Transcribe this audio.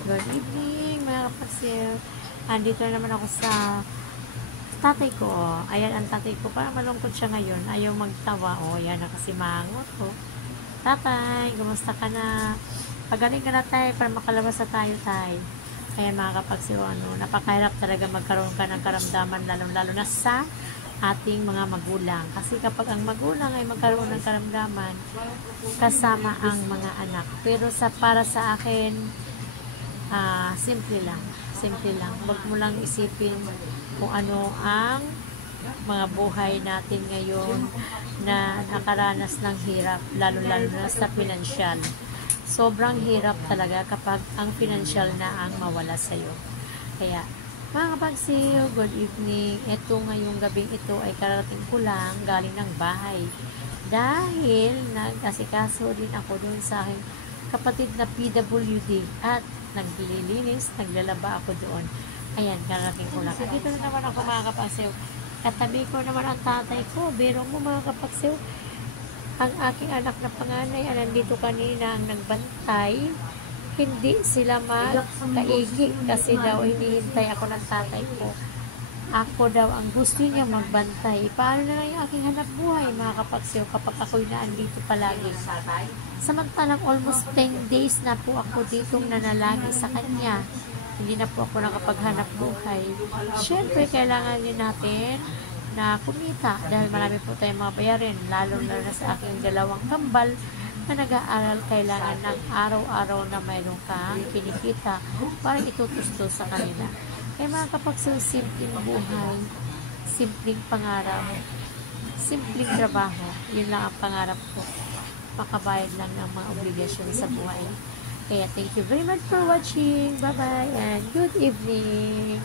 Good evening mga kapatid. Andito na naman ako sa tatay ko. Ayan ang tatay ko. Parang malungkot siya ngayon. Ayaw magtawa. O, yan nakasimangot ko. Tatay, kumusta ka na? Pagaling ka na tayo para makalabas na tayo tayo. Ayan mga kapatid. Napakahirap talaga magkaroon ka ng karamdaman lalo na sa ating mga magulang. Kasi kapag ang magulang ay magkaroon ng karamdaman, kasama ang mga anak. Pero para sa akin, simple lang. Simple lang. Huwag mo lang isipin kung ano ang mga buhay natin ngayon na nakaranas ng hirap, lalo na sa pinansyal. Sobrang hirap talaga kapag ang pinansyal na ang mawala sa'yo. Kaya, mga kapagsiyo, good evening. Ito ngayong gabing ito ay karating ko lang galing ng bahay. Dahil nag-asikaso din ako doon sa aking kapatid na PWD at naglilinis, naglalaba ako doon. Ayan, karating ko lang. Dito na naman ako mga kapagsiyo. Katabi ko naman ang tatay ko. Biro mo mga kapagsiyo, ang aking anak na panganay ay nandito kanina ang nagbantay. Hindi sila magkaigi kasi daw hinihintay ako ng tatay ko. Ako daw ang gusto niya magbantay. Paano na yung aking hanap buhay mga kapagsiyo kapag ako'y naandito palagi? Samantalang almost 10 days na po ako ditong nanalagi sa kanya. Hindi na po ako nakapaghanap buhay. Siyempre, kailangan din natin na kumita dahil marami po tayong mga bayarin, lalo na sa aking dalawang kambal na nag-aaral. Kailangan ng araw-araw na mayroon kang kinikita para itutusto sa kanila. Kaya mga kapagsiyo, simpleng buhay, simpleng pangarap, simpleng trabaho, yun lang ang pangarap ko. Makabayad lang ng mga obligasyon sa buhay. Kaya thank you very much for watching. Bye-bye and good evening.